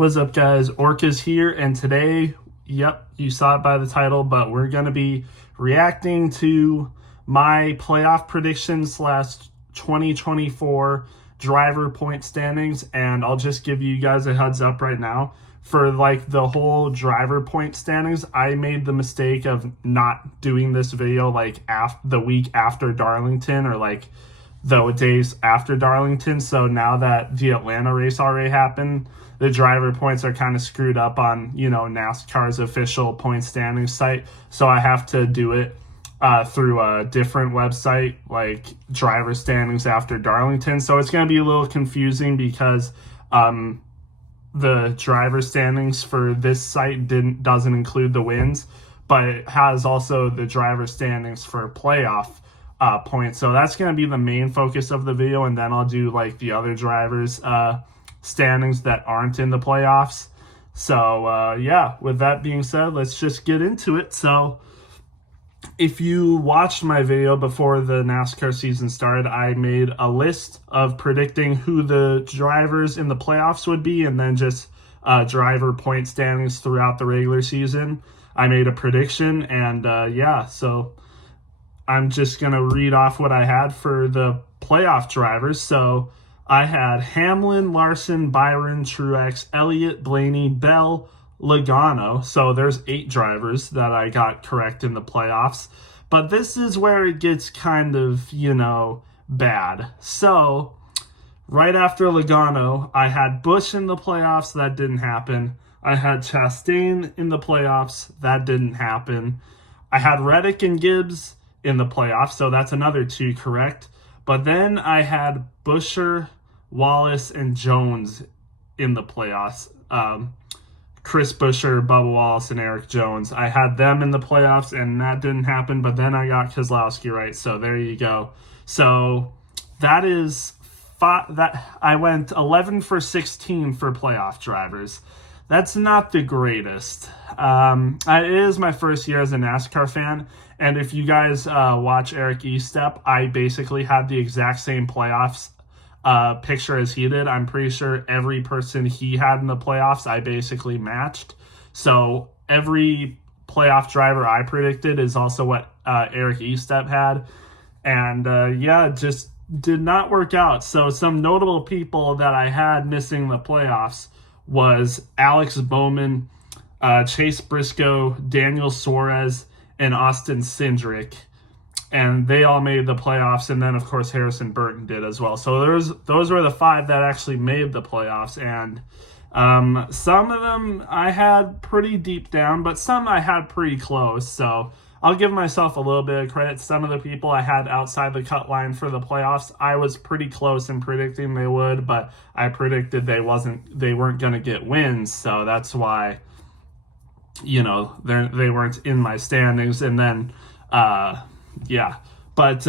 What's up, guys? Orcas here, and today, yep, you saw it by the title, but we're going to be reacting to my playoff predictions / 2024 driver point standings, and I'll just give you guys a heads up right now. For like the whole driver point standings, I made the mistake of not doing this video like the week after Darlington or like the days after Darlington. So now that the Atlanta race already happened, the driver points are kind of screwed up on, NASCAR's official point standing site. So I have to do it through a different website, like driver standings after Darlington. So it's going to be a little confusing because the driver standings for this site doesn't include the wins, but it has also the driver standings for playoff points. So that's going to be the main focus of the video, and then I'll do like the other drivers standings that aren't in the playoffs. So yeah, with that being said, let's just get into it. So if you watched my video before the NASCAR season started, I made a list of predicting who the drivers in the playoffs would be, and then just driver point standings throughout the regular season. I made a prediction, and yeah, so I'm just going to read off what I had for the playoff drivers. So I had Hamlin, Larson, Byron, Truex, Elliott, Blaney, Bell, Logano. So there's 8 drivers that I got correct in the playoffs. But this is where it gets kind of, bad. So right after Logano, I had Busch in the playoffs. That didn't happen. I had Chastain in the playoffs. That didn't happen. I had Reddick and Gibbs in the playoffs. So that's another 2 correct. But then I had Buescher, Wallace, and Jones in the playoffs. Chris Buescher, Bubba Wallace, and Eric Jones. I had them in the playoffs, and that didn't happen, but then I got Keselowski right, so there you go. So that is that I went 11 for 16 for playoff drivers. That's not the greatest. It is my first year as a NASCAR fan, and if you guys watch Eric Estep, I basically had the exact same playoffs picture as he did. I'm pretty sure every person he had in the playoffs, I basically matched. So every playoff driver I predicted is also what Eric Estep had. And yeah, it just did not work out. So some notable people that I had missing the playoffs was Alex Bowman, Chase Briscoe, Daniel Suarez, and Austin Cindric. And they all made the playoffs, and then of course Harrison Burton did as well. So those were the 5 that actually made the playoffs, and some of them I had pretty deep down, but some I had pretty close. So I'll give myself a little bit of credit. Some of the people I had outside the cut line for the playoffs, I was pretty close in predicting they would, but I predicted they weren't going to get wins, so that's why they weren't in my standings. And then yeah, but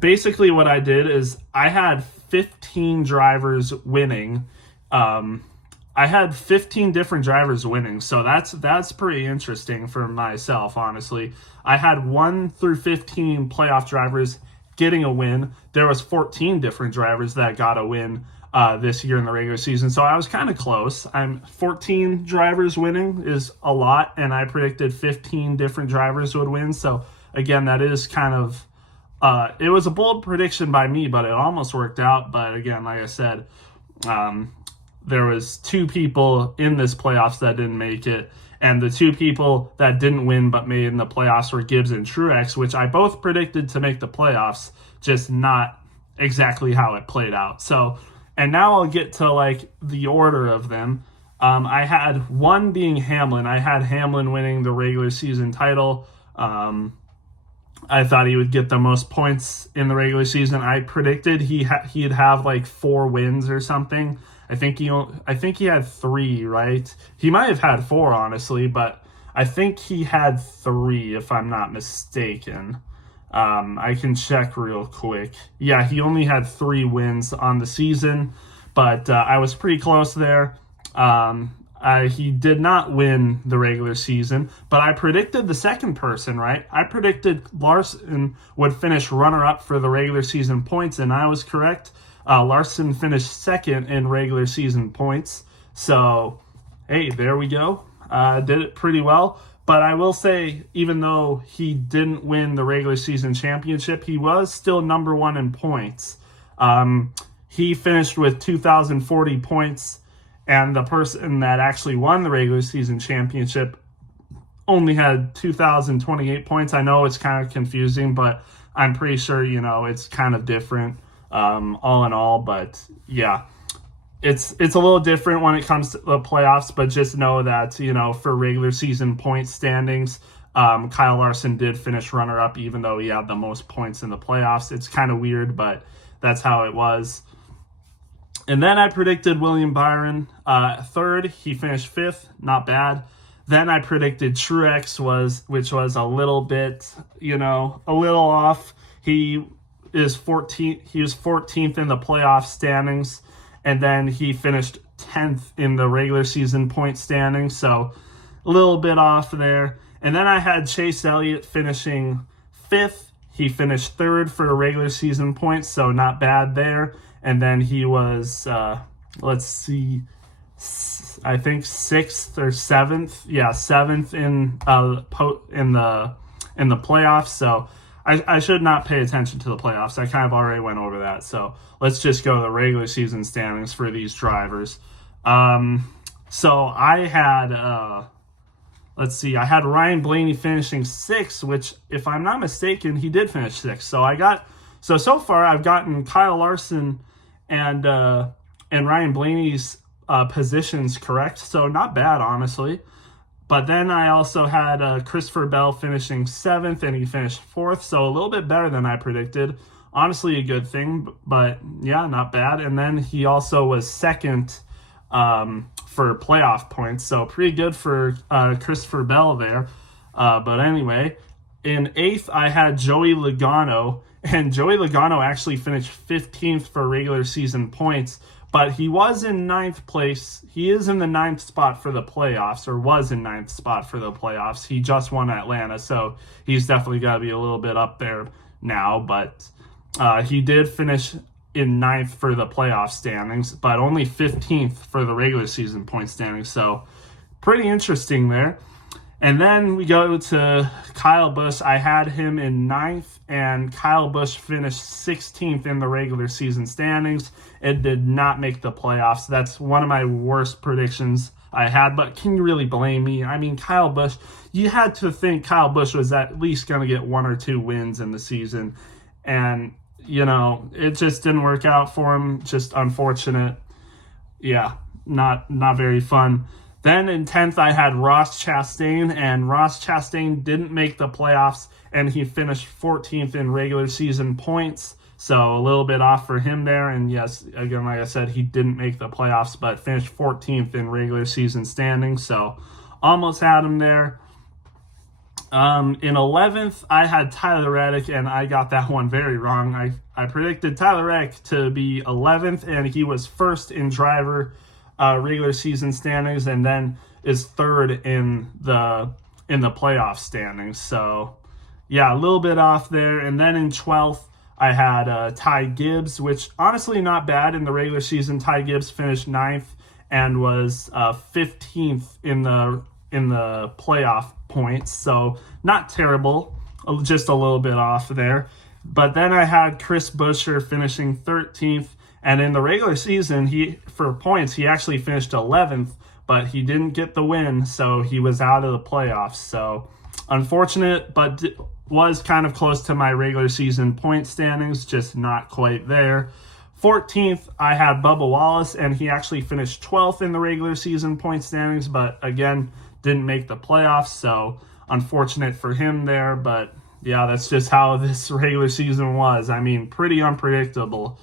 basically what I did is I had 15 drivers winning. I had 15 different drivers winning, so that's pretty interesting for myself, honestly. I had 1 through 15 playoff drivers getting a win. There was 14 different drivers that got a win this year in the regular season, so I was kind of close. 14 drivers winning is a lot, and I predicted 15 different drivers would win, so again, that is kind of, it was a bold prediction by me, but it almost worked out. But again, like I said, there was 2 people in this playoffs that didn't make it. And the 2 people that didn't win but made in the playoffs were Gibbs and Truex, which I both predicted to make the playoffs, just not exactly how it played out. So, and now I'll get to like the order of them. I had 1 being Hamlin. I had Hamlin winning the regular season title. I thought he would get the most points in the regular season. I predicted he'd have like 4 wins or something. I think he had 3, right? He might have had 4, honestly, but I think he had 3 if I'm not mistaken. I can check real quick. Yeah, he only had 3 wins on the season, but I was pretty close there. He did not win the regular season, but I predicted the second person, right? I predicted Larson would finish runner-up for the regular season points, and I was correct. Larson finished second in regular season points, so hey, there we go. Did it pretty well. But I will say, even though he didn't win the regular season championship, he was still number one in points. He finished with 2,040 points, and the person that actually won the regular season championship only had 2,028 points. I know it's kind of confusing, but I'm pretty sure, it's kind of different all in all. But yeah, it's a little different when it comes to the playoffs, but just know that, for regular season point standings, Kyle Larson did finish runner-up, even though he had the most points in the playoffs. It's kind of weird, but that's how it was. And then I predicted William Byron third. He finished fifth, not bad. Then I predicted Truex which was a little bit, a little off. He is 14th. He was 14th in the playoff standings, and then he finished 10th in the regular season point standings. So a little bit off there. And then I had Chase Elliott finishing fifth. He finished third for regular season points, so not bad there. And then he was, I think sixth or seventh. Yeah, seventh in the playoffs. So I should not pay attention to the playoffs. I kind of already went over that. So let's just go to the regular season standings for these drivers. So I had, I had Ryan Blaney finishing sixth, which, if I'm not mistaken, he did finish sixth. So far I've gotten Kyle Larson and Ryan Blaney's positions correct. So not bad, honestly. But then I also had Christopher Bell finishing seventh, and he finished fourth. So a little bit better than I predicted. Honestly, a good thing, but yeah, not bad. And then he also was second for playoff points. So pretty good for Christopher Bell there. But anyway, in eighth, I had Joey Logano. And Joey Logano actually finished 15th for regular season points. But he was in ninth place. He is in the ninth spot for the playoffs, or was in ninth spot for the playoffs. He just won Atlanta, so he's definitely got to be a little bit up there now. But he did finish in ninth for the playoff standings, but only 15th for the regular season point standings. So pretty interesting there. And then we go to Kyle Busch. I had him in ninth, and Kyle Busch finished 16th in the regular season standings. It did not make the playoffs. That's one of my worst predictions I had, but can you really blame me? I mean, Kyle Busch, you had to think Kyle Busch was at least going to get one or two wins in the season. And, it just didn't work out for him. Just unfortunate. Yeah, not very fun. Then in 10th, I had Ross Chastain, and Ross Chastain didn't make the playoffs, and he finished 14th in regular season points. So a little bit off for him there. And yes, again, like I said, he didn't make the playoffs, but finished 14th in regular season standings. So almost had him there. In 11th, I had Tyler Reddick, and I got that one very wrong. I predicted Tyler Reddick to be 11th, and he was first in driver regular season standings, and then is third in the playoff standings. So yeah, a little bit off there. And then in 12th, I had Ty Gibbs, which honestly not bad in the regular season. Ty Gibbs finished 9th and was 15th in the playoff points. So not terrible, just a little bit off there. But then I had Chris Buescher finishing 13th. And in the regular season, for points, he actually finished 11th, but he didn't get the win, so he was out of the playoffs. So unfortunate, but was kind of close to my regular season point standings, just not quite there. 14th, I had Bubba Wallace, and he actually finished 12th in the regular season point standings, but again, didn't make the playoffs, so unfortunate for him there. But yeah, that's just how this regular season was. I mean, pretty unpredictable.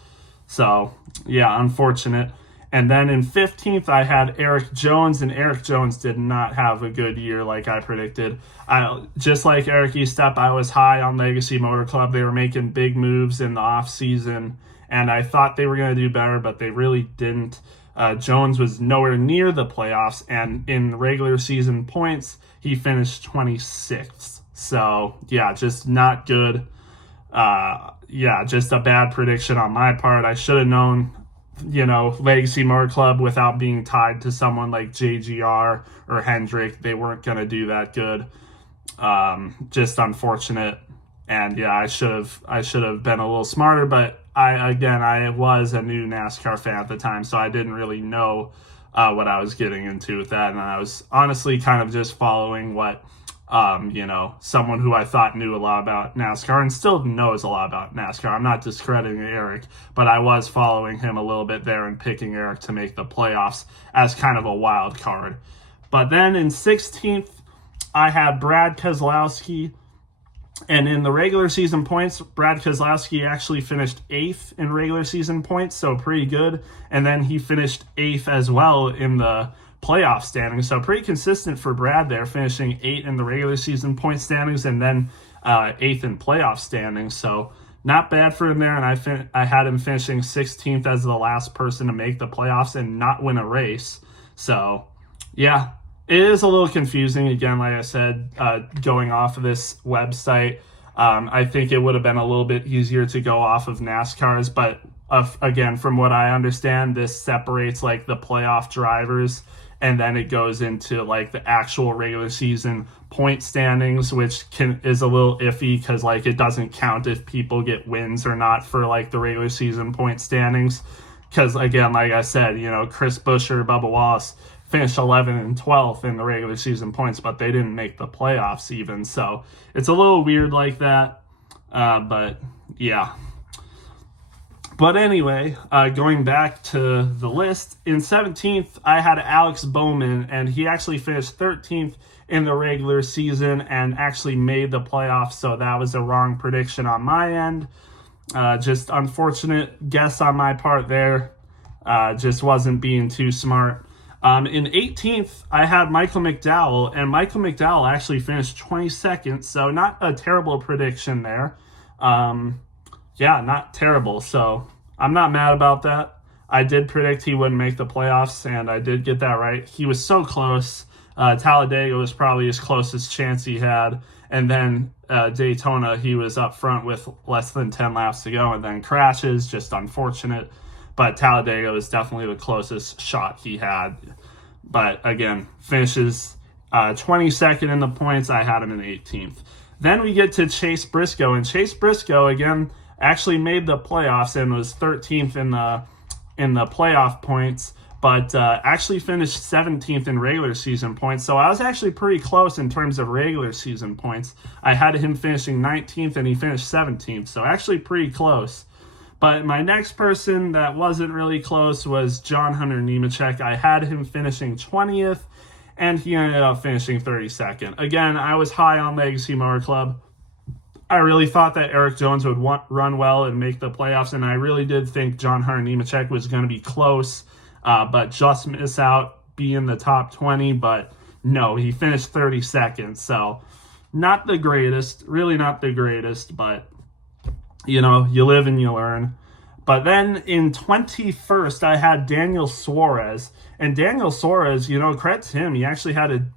So, yeah, unfortunate. And then in 15th, I had Eric Jones, and Eric Jones did not have a good year like I predicted. Just like Eric Estep, I was high on Legacy Motor Club. They were making big moves in the offseason, and I thought they were going to do better, but they really didn't. Jones was nowhere near the playoffs, and in regular season points, he finished 26th. So, yeah, just not good. Just a bad prediction on my part. I should have known Legacy Motor Club without being tied to someone like JGR or Hendrick. They weren't going to do that good. Just unfortunate. And yeah, I should have been a little smarter, but I was a new NASCAR fan at the time, so I didn't really know what I was getting into with that. And I was honestly kind of just following what someone who I thought knew a lot about NASCAR and still knows a lot about NASCAR. I'm not discrediting Eric, but I was following him a little bit there and picking Eric to make the playoffs as kind of a wild card. But then in 16th, I had Brad Keselowski. And in the regular season points, Brad Keselowski actually finished 8th in regular season points, so pretty good. And then he finished 8th as well in the playoff standings, so pretty consistent for Brad there, finishing 8th in the regular season point standings and then 8th in playoff standings. So not bad for him there, and I had him finishing 16th as the last person to make the playoffs and not win a race. So yeah, it is a little confusing. Again, like I said, going off of this website, I think it would have been a little bit easier to go off of NASCAR's, but again, from what I understand, this separates like the playoff drivers, and then it goes into like the actual regular season point standings, which is a little iffy because like it doesn't count if people get wins or not for like the regular season point standings. Because again, like I said, Chris Buescher, Bubba Wallace finished 11th and 12th in the regular season points, but they didn't make the playoffs even. So it's a little weird like that. But yeah. But anyway, going back to the list, in 17th, I had Alex Bowman, and he actually finished 13th in the regular season and actually made the playoffs, so that was a wrong prediction on my end. Just unfortunate guess on my part there. Just wasn't being too smart. In 18th, I had Michael McDowell, and Michael McDowell actually finished 22nd, so not a terrible prediction there. Yeah, not terrible, so I'm not mad about that. I did predict he wouldn't make the playoffs, and I did get that right. He was so close. Talladega was probably his closest chance he had, and then Daytona, he was up front with less than 10 laps to go, and then crashes, just unfortunate. But Talladega was definitely the closest shot he had. But again, finishes 22nd in the points. I had him in 18th. Then we get to Chase Briscoe, and Chase Briscoe, again, actually made the playoffs and was 13th in the playoff points, but actually finished 17th in regular season points. So I was actually pretty close in terms of regular season points. I had him finishing 19th and he finished 17th, so actually pretty close. But my next person that wasn't really close was John Hunter Nemechek. I had him finishing 20th, and he ended up finishing 32nd. Again, I was high on Legacy Motor Club. I really thought that Eric Jones would run well and make the playoffs, and I really did think John Hunter Nemechek was going to be close, but just miss out, be in the top 20, but no, he finished 32nd, so not the greatest, really not the greatest, but you live and you learn. But then in 21st, I had Daniel Suarez, and Daniel Suarez, credit to him, he actually had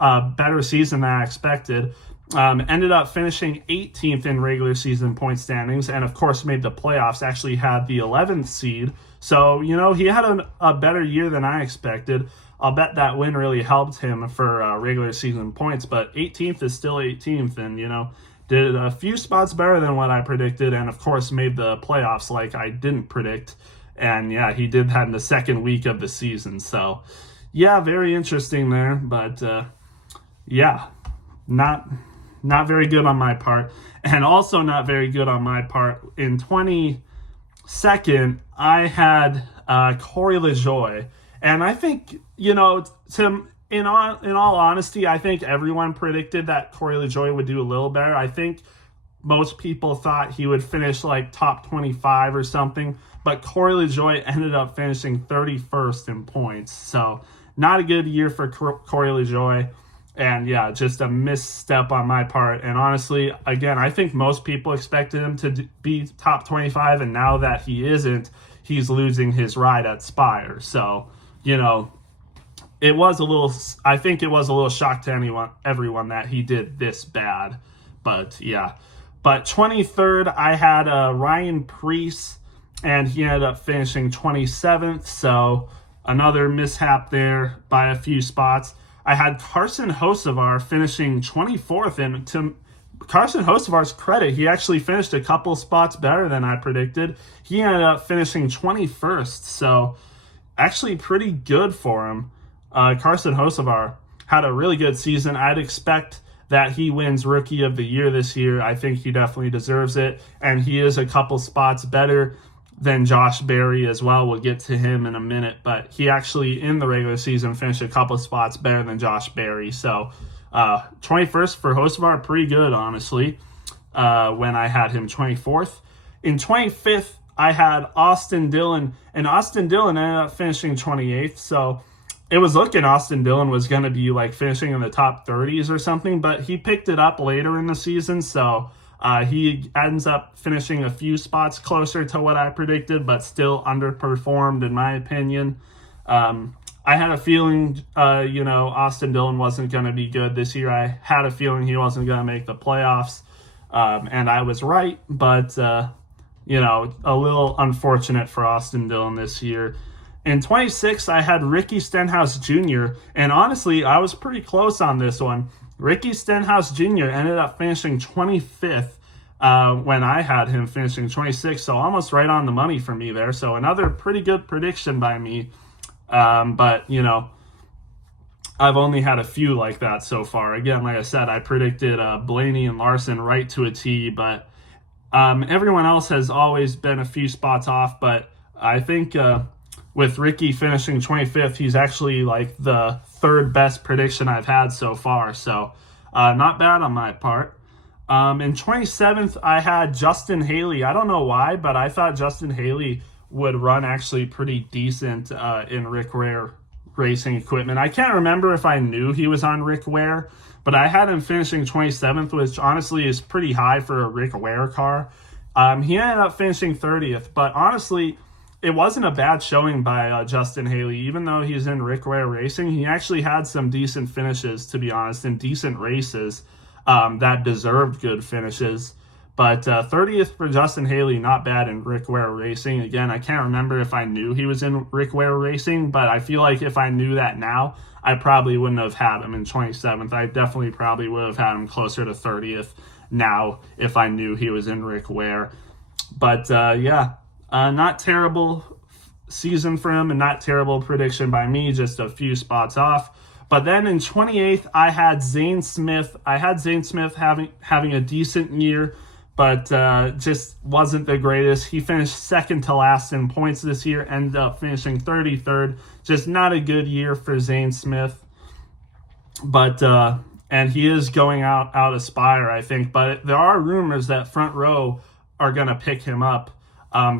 a better season than I expected. Ended up finishing 18th in regular season point standings, and of course made the playoffs, actually had the 11th seed. So, he had a better year than I expected. I'll bet that win really helped him for regular season points, but 18th is still 18th, and, did a few spots better than what I predicted, and of course made the playoffs like I didn't predict. And yeah, he did that in the second week of the season. So yeah, very interesting there, but yeah, not very good on my part. And also not very good on my part, in 22nd, I had Corey LaJoie. And I think, Tim, in all honesty, I think everyone predicted that Corey LaJoie would do a little better. I think most people thought he would finish like top 25 or something. But Corey LaJoie ended up finishing 31st in points. So not a good year for Corey LaJoie. And yeah, just a misstep on my part. And honestly, again, I think most people expected him to be top 25. And now that he isn't, he's losing his ride at Spire. So, I think it was a little shock to everyone that he did this bad. But yeah. But 23rd, I had Ryan Preece. and he ended up finishing 27th. So another mishap there by a few spots. I had Carson Hocevar finishing 24th, and to Carson Hocevar's credit, he actually finished a couple spots better than I predicted. He ended up finishing 21st, so actually pretty good for him. Carson Hocevar had a really good season. I'd expect that he wins Rookie of the Year this year. I think he definitely deserves it, and he is a couple spots better than Josh Berry as well. We'll get to him in a minute, but he actually in the regular season finished a couple spots better than Josh Berry. So 21st for Hocevar, pretty good, honestly, when I had him 24th. In 25th, I had Austin Dillon, and Austin Dillon ended up finishing 28th. So it was looking Austin Dillon was going to be like finishing in the top 30s or something, but he picked it up later in the season. So he ends up finishing a few spots closer to what I predicted, but still underperformed in my opinion. I had a feeling, Austin Dillon wasn't going to be good this year. I had a feeling he wasn't going to make the playoffs, and I was right, but, a little unfortunate for Austin Dillon this year. In 26, I had Ricky Stenhouse Jr., and honestly, I was pretty close on this one. Ricky Stenhouse Jr. ended up finishing 25th when I had him finishing 26th, so almost right on the money for me there. So another pretty good prediction by me. But, I've only had a few like that so far. Again, like I said, I predicted Blaney and Larson right to a T, but everyone else has always been a few spots off. But I think with Ricky finishing 25th, he's actually like the third best prediction I've had so far. So not bad on my part. In 27th, I had Justin Haley. I don't know why, but I thought Justin Haley would run actually pretty decent in Rick Ware racing equipment. I can't remember if I knew he was on Rick Ware, but I had him finishing 27th, which honestly is pretty high for a Rick Ware car. He ended up finishing 30th, but honestly, it wasn't a bad showing by Justin Haley. Even though he's in Rick Ware Racing, he actually had some decent finishes, to be honest, and decent races that deserved good finishes. But 30th for Justin Haley, not bad in Rick Ware Racing. Again, I can't remember if I knew he was in Rick Ware Racing, but I feel like if I knew that now, I probably wouldn't have had him in 27th. I definitely probably would have had him closer to 30th now if I knew he was in Rick Ware. But not terrible season for him and not terrible prediction by me, just a few spots off. But then in 28th, I had Zane Smith. I had Zane Smith having a decent year, but just wasn't the greatest. He finished second to last in points this year, ended up finishing 33rd. Just not a good year for Zane Smith. But and he is going out of Spire, I think. But there are rumors that Front Row are going to pick him up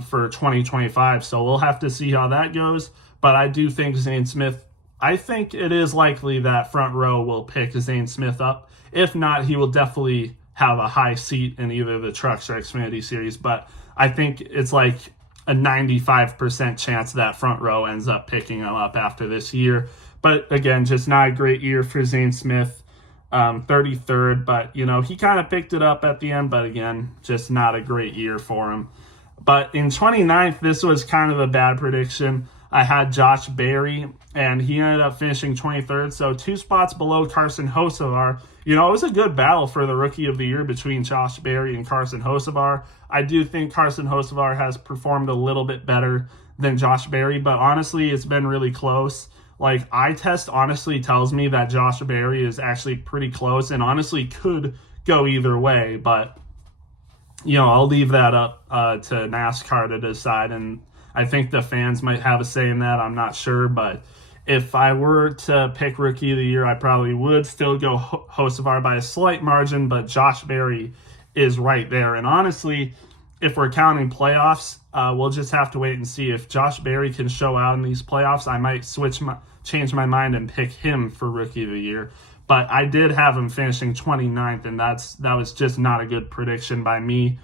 for 2025. So we'll have to see how that goes. But I do think Zane Smith, I think it is likely that Front Row will pick Zane Smith up. If not, he will definitely have a high seat in either the Trucks or Xfinity Series. But I think it's like a 95% chance that Front Row ends up picking him up after this year. But again, just not a great year for Zane Smith. 33rd, but he kind of picked it up at the end, but again, just not a great year for him. But in 29th, this was kind of a bad prediction. I had Josh Berry, and he ended up finishing 23rd, so 2 spots below Carson Hocevar. It was a good battle for the Rookie of the Year between Josh Berry and Carson Hocevar. I do think Carson Hocevar has performed a little bit better than Josh Berry, but honestly, it's been really close. Like, eye test honestly tells me that Josh Berry is actually pretty close and honestly could go either way, but I'll leave that up to NASCAR to decide, and I think the fans might have a say in that. I'm not sure, but if I were to pick Rookie of the Year, I probably would still go Hocevar by a slight margin, but Josh Berry is right there. And honestly, if we're counting playoffs, we'll just have to wait and see. If Josh Berry can show out in these playoffs, I might change my mind and pick him for Rookie of the Year. But I did have him finishing 29th, and that was just not a good prediction by me.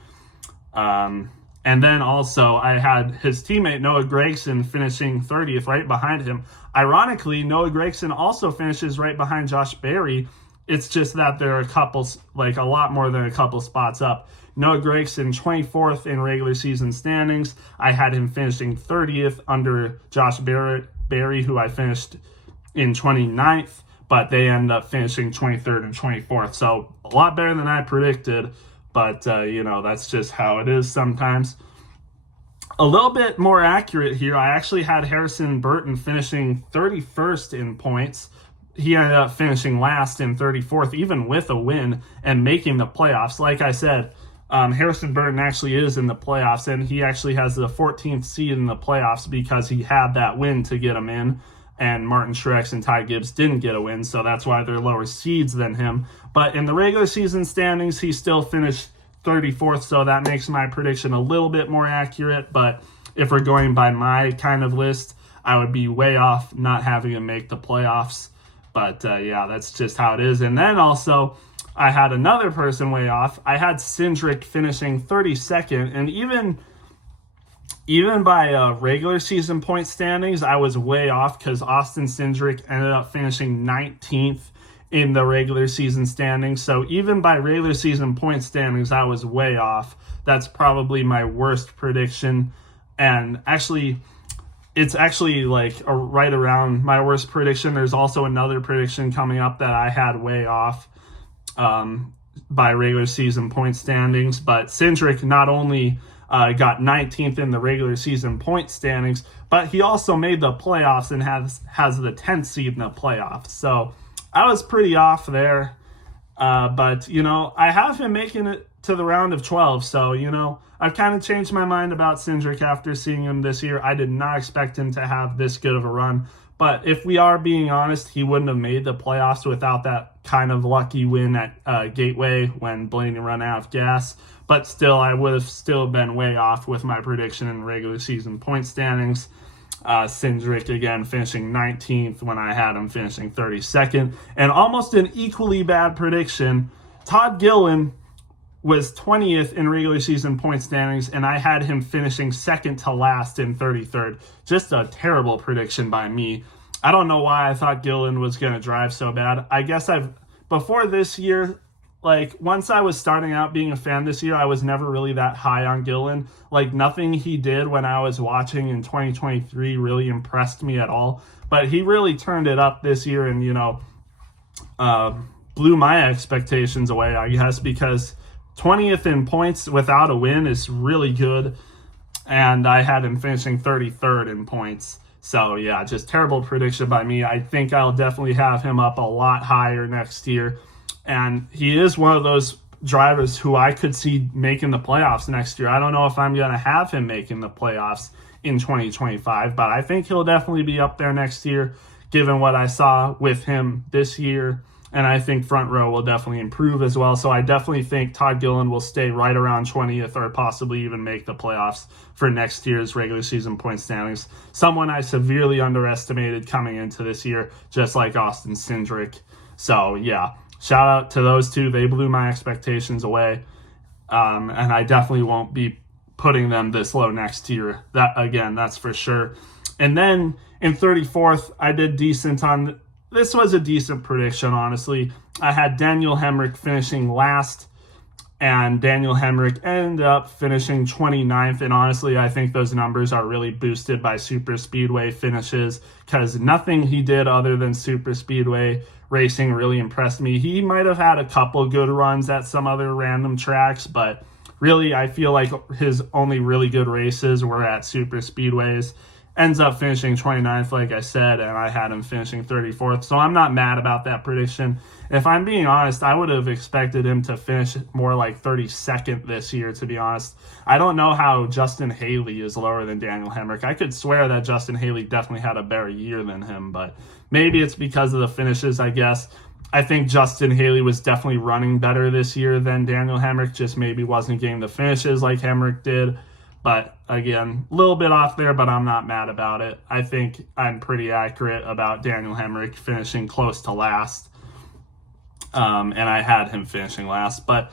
And then also I had his teammate Noah Gragson finishing 30th right behind him. Ironically, Noah Gragson also finishes right behind Josh Berry It's just that there are a couple, like a lot more than a couple spots up. Noah Gragson, 24th in regular season standings. I had him finishing 30th under Josh Berry, who I finished in 29th, but they end up finishing 23rd and 24th. So a lot better than I predicted, but that's just how it is sometimes. A little bit more accurate here, I actually had Harrison Burton finishing 31st in points. He ended up finishing last in 34th, even with a win, and making the playoffs. Like I said, Harrison Burton actually is in the playoffs, and he actually has the 14th seed in the playoffs because he had that win to get him in, and Martin Truex and Ty Gibbs didn't get a win, so that's why they're lower seeds than him. But in the regular season standings, he still finished 34th, so that makes my prediction a little bit more accurate. But if we're going by my kind of list, I would be way off not having him make the playoffs. But that's just how it is. And then also, I had another person way off. I had Cindric finishing 32nd, and even by regular season point standings, I was way off because Austin Cindric ended up finishing 19th in the regular season standings. So even by regular season point standings, I was way off. That's probably my worst prediction. And actually, it's actually like right around my worst prediction. There's also another prediction coming up that I had way off by regular season point standings. But Cindric not only got 19th in the regular season point standings, but he also made the playoffs and has the 10th seed in the playoffs. So I was pretty off there. But I have him making it to the round of 12. So, I've kind of changed my mind about Cindric after seeing him this year. I did not expect him to have this good of a run. But if we are being honest, he wouldn't have made the playoffs without that kind of lucky win at Gateway when Blaney ran out of gas. But still, I would have still been way off with my prediction in regular season point standings. Cindric, again, finishing 19th when I had him finishing 32nd. And almost an equally bad prediction, Todd Gilliland was 20th in regular season point standings, and I had him finishing second to last in 33rd. Just a terrible prediction by me. I don't know why I thought Gilliland was going to drive so bad. I guess before this year, once I was starting out being a fan this year, I was never really that high on Gilliland. Nothing he did when I was watching in 2023 really impressed me at all. But he really turned it up this year and, blew my expectations away, I guess, because 20th in points without a win is really good. And I had him finishing 33rd in points. So, yeah, just terrible prediction by me. I think I'll definitely have him up a lot higher next year. And he is one of those drivers who I could see making the playoffs next year. I don't know if I'm going to have him making the playoffs in 2025, but I think he'll definitely be up there next year, given what I saw with him this year. And I think front row will definitely improve as well. So I definitely think Todd Gilliland will stay right around 20th or possibly even make the playoffs for next year's regular season point standings. Someone I severely underestimated coming into this year, just like Austin Cindric. So, yeah, shout out to those two. They blew my expectations away. And I definitely won't be putting them this low next year. That's for sure. And then in 34th, I did decent on... This was a decent prediction, honestly. I had Daniel Hemric finishing last, and Daniel Hemric ended up finishing 29th. And honestly, I think those numbers are really boosted by super speedway finishes because nothing he did other than super speedway racing really impressed me. He might have had a couple good runs at some other random tracks, but really, I feel like his only really good races were at super speedways. Ends up finishing 29th, like I said, and I had him finishing 34th. So I'm not mad about that prediction. If I'm being honest, I would have expected him to finish more like 32nd this year, to be honest. I don't know how Justin Haley is lower than Daniel Hemric. I could swear that Justin Haley definitely had a better year than him, but maybe it's because of the finishes, I guess. I think Justin Haley was definitely running better this year than Daniel Hemric, just maybe wasn't getting the finishes like Hemric did. But again, a little bit off there, but I'm not mad about it. I think I'm pretty accurate about Daniel Hemric finishing close to last. And I had him finishing last. But,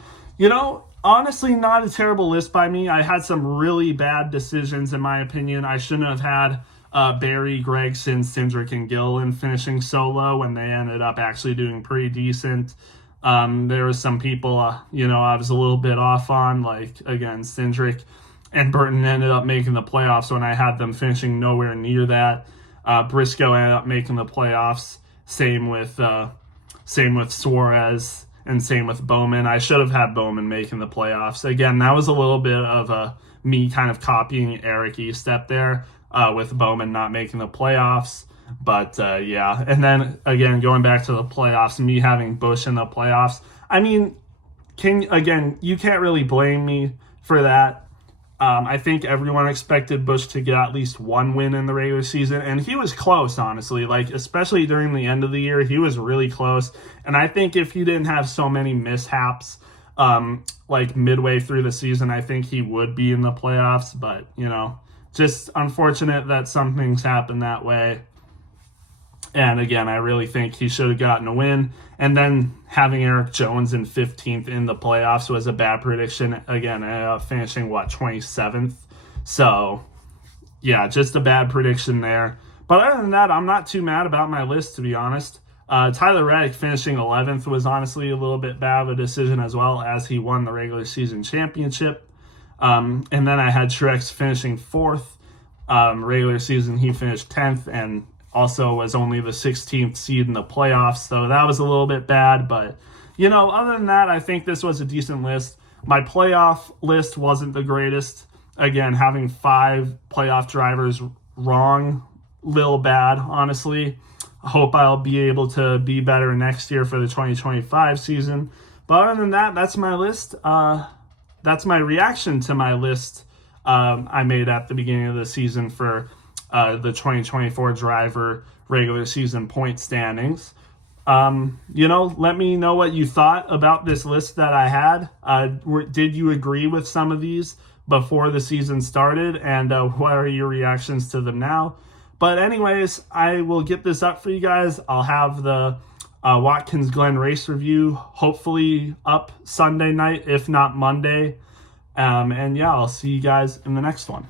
honestly, not a terrible list by me. I had some really bad decisions, in my opinion. I shouldn't have had Barry, Gregson, Cindric, and Gilliland finishing solo when they ended up actually doing pretty decent. There was some people, I was a little bit off on, like, again, Cindric and Burton ended up making the playoffs when I had them finishing nowhere near that. Briscoe ended up making the playoffs. Same with Suarez and same with Bowman. I should have had Bowman making the playoffs. Again, that was a little bit of me kind of copying Eric Estep there with Bowman not making the playoffs. But yeah, and then again, going back to the playoffs, me having Busch in the playoffs. I mean, you can't really blame me for that. I think everyone expected Busch to get at least one win in the regular season, and he was close, honestly. Like, especially during the end of the year, he was really close. And I think if he didn't have so many mishaps, like midway through the season, I think he would be in the playoffs. But, just unfortunate that some things happened that way. And again, I really think he should have gotten a win. And then having Eric Jones in 15th in the playoffs was a bad prediction. Again, finishing, 27th? So, yeah, just a bad prediction there. But other than that, I'm not too mad about my list, to be honest. Tyler Reddick finishing 11th was honestly a little bit bad of a decision as well, as he won the regular season championship. And then I had Truex finishing 4th. Regular season, he finished 10th, and also was only the 16th seed in the playoffs, so that was a little bit bad. But, other than that, I think this was a decent list. My playoff list wasn't the greatest. Again, having 5 playoff drivers wrong, little bad, honestly. I hope I'll be able to be better next year for the 2025 season. But other than that, that's my list. That's my reaction to my list I made at the beginning of the season for the 2024 driver regular season point standings. Let me know what you thought about this list that I had. Did you agree with some of these before the season started? And what are your reactions to them now? But anyways, I will get this up for you guys. I'll have the Watkins Glen race review hopefully up Sunday night, if not Monday. And yeah, I'll see you guys in the next one.